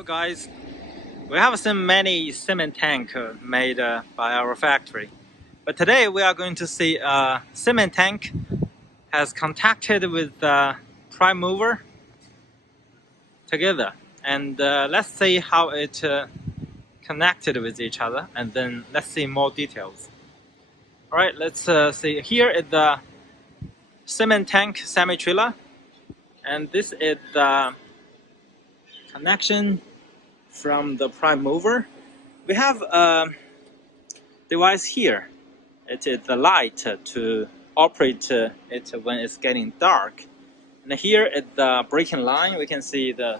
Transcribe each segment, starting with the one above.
Hello guys, we have seen many cement tank made by our factory, but today we are going to see a cement tank has contacted with the prime mover together, and let's see how it connected with each other, and then let's see more details. All right, let's see. Here is the cement tank semi-trailer, and this is the connection from the prime mover. We have a device here. It is the light to operate it when it's getting dark. And here is the braking line. We can see there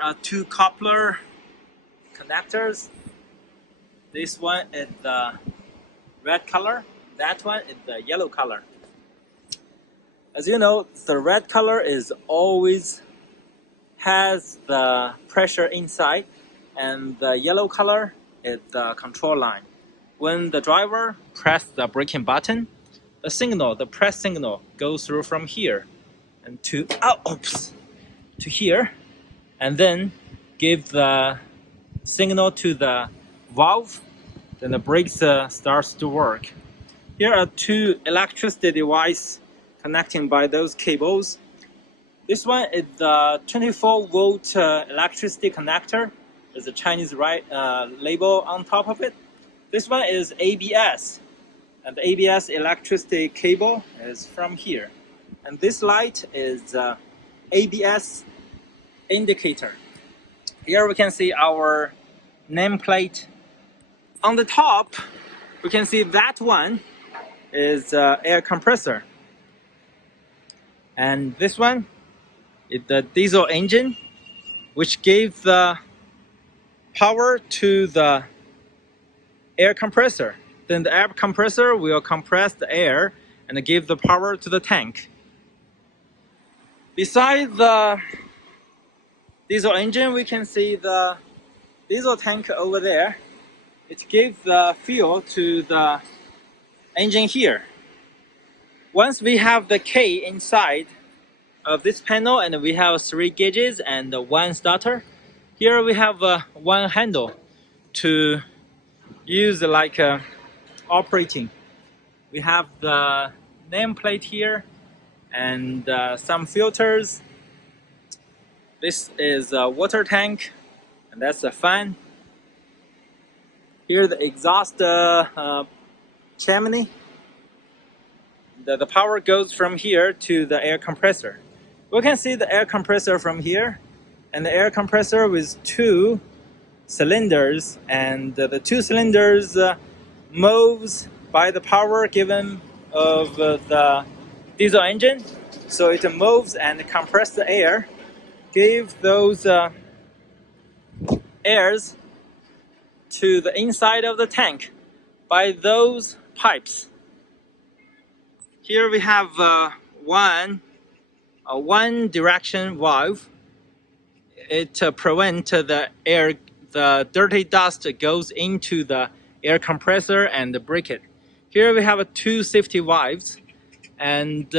are two coupler connectors. This one is the red color. That one is the yellow color. As you know, the red color is always has the pressure inside, and the yellow color is the control line. When the driver presses the braking button, the press signal goes through from here and to here, and then give the signal to the valve. Then the brakes starts to work. Here are two electricity devices connecting by those cables. This one is the 24-volt electricity connector. There's a Chinese label on top of it. This one is ABS, and the ABS electricity cable is from here. And this light is ABS indicator. Here we can see our nameplate. On the top, we can see that one is air compressor. And this one is the diesel engine, which gave the power to the air compressor. Then the air compressor will compress the air and give the power to the tank. Beside the diesel engine, we can see the diesel tank over there. It gives the fuel to the engine here. Once we have the K inside of this panel, and we have 3 gauges and 1 starter. Here we have one handle to use like operating. We have the nameplate here and some filters. This is a water tank, and that's a fan. Here the exhaust chimney. The power goes from here to the air compressor. We can see the air compressor from here, and the air compressor with 2 cylinders, and the 2 cylinders moves by the power given of the diesel engine. So it moves and compresses the air, give those airs to the inside of the tank by those pipes. Here we have one direction valve. It prevents the dirty dust goes into the air compressor and break it. Here we have 2 safety valves, and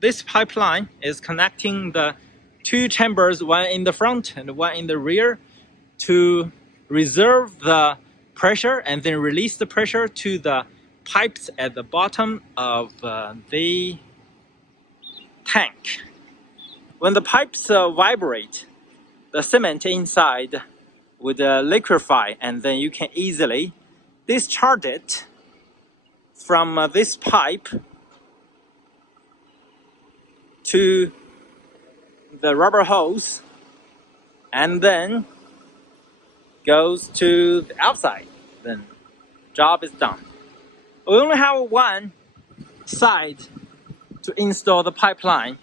this pipeline is connecting the 2 chambers, one in the front and one in the rear, to reserve the pressure and then release the pressure to the pipes at the bottom of the tank. When the pipes vibrate, the cement inside would liquefy, and then you can easily discharge it from this pipe to the rubber hose, and then goes to the outside. Then job is done. We only have one side to install the pipeline.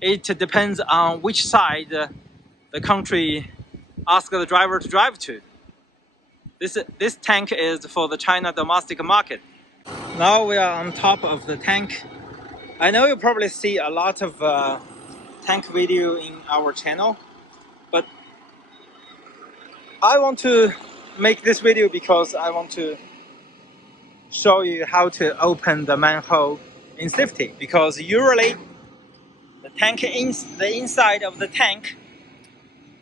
It depends on which side the country asks the driver to drive to. This tank is for the China domestic market. Now we are on top of the tank. I know you probably see a lot of tank video in our channel, but I want to make this video because I want to show you how to open the manhole in safety, because usually the inside of the tank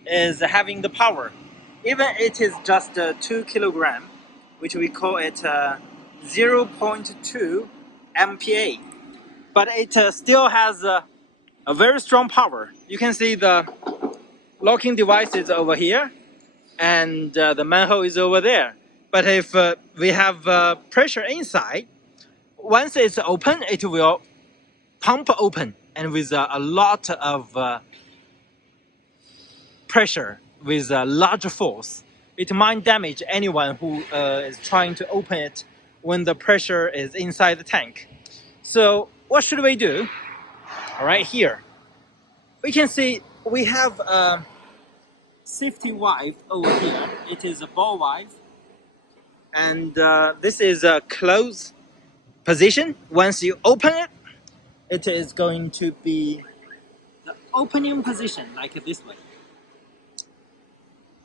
is having the power. Even it is just 2 kilogram, which we call it 0.2 MPa, but it still has a very strong power. You can see the locking device is over here, and the manhole is over there. But if we have pressure inside, once it's open, it will pump open, and with a lot of pressure, with a large force, it might damage anyone who is trying to open it when the pressure is inside the tank. So what should we do? All right, here we can see we have a safety valve over here. It is a ball valve, and this is a closed position. Once you open it, it is going to be the opening position, like this way.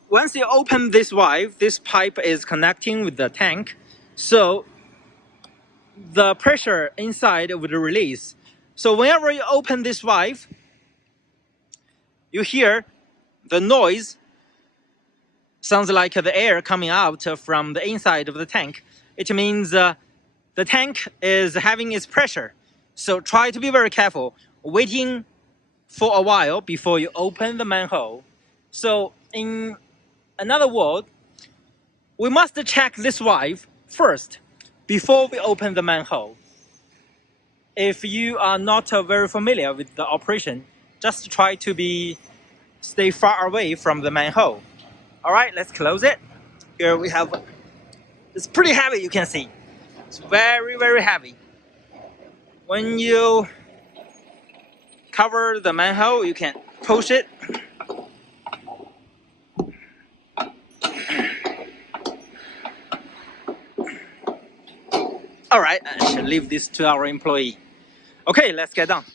Once you open this valve, this pipe is connecting with the tank, so the pressure inside would release. So whenever you open this valve, you hear the noise. Sounds like the air coming out from the inside of the tank. It means the tank is having its pressure. So try to be very careful, waiting for a while before you open the manhole. So in another word, we must check this valve first before we open the manhole. If you are not very familiar with the operation, just try to stay far away from the manhole. All right, let's close it. Here we have, it's pretty heavy, you can see. It's very, very heavy. When you cover the manhole, you can push it. All right, I should leave this to our employee. Okay, let's get done.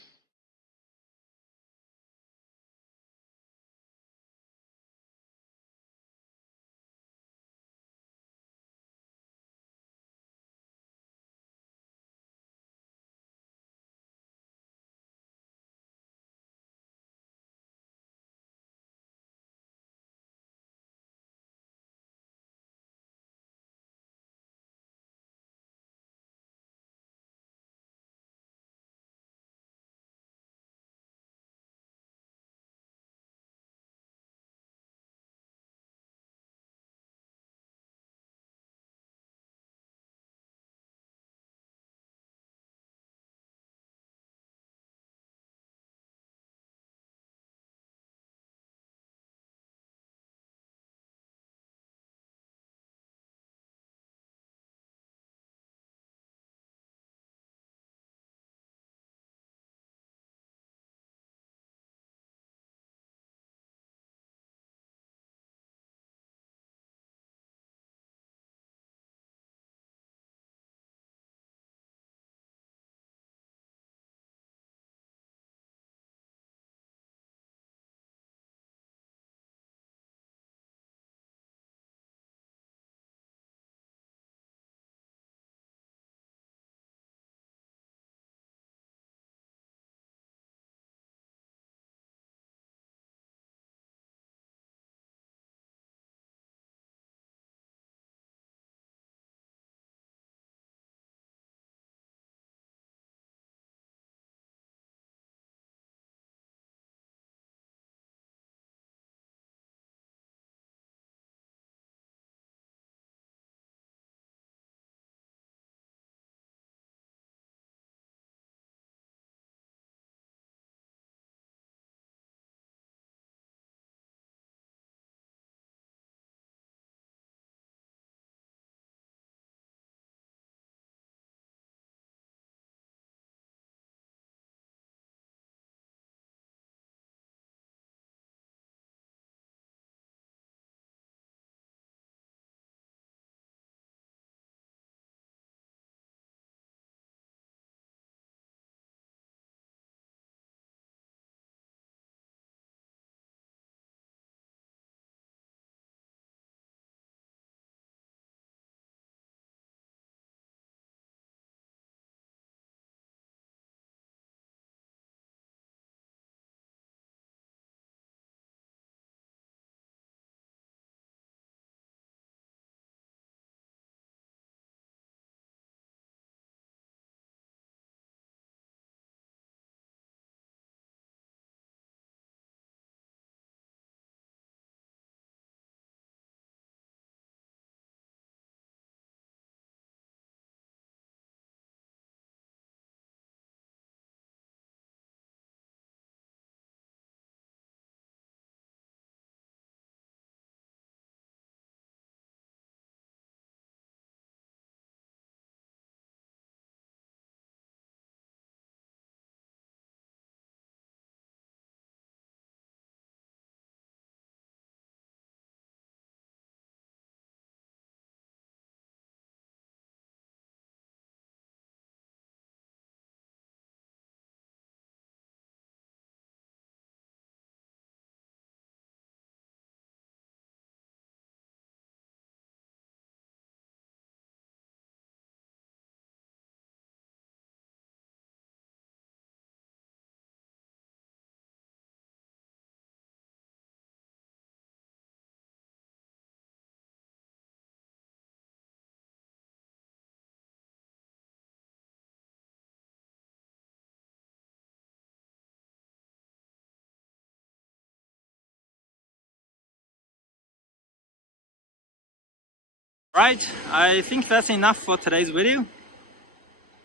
Right, I think that's enough for today's video.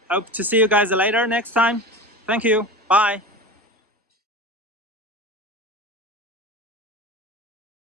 Hope to see you guys later next time. Thank you. Bye.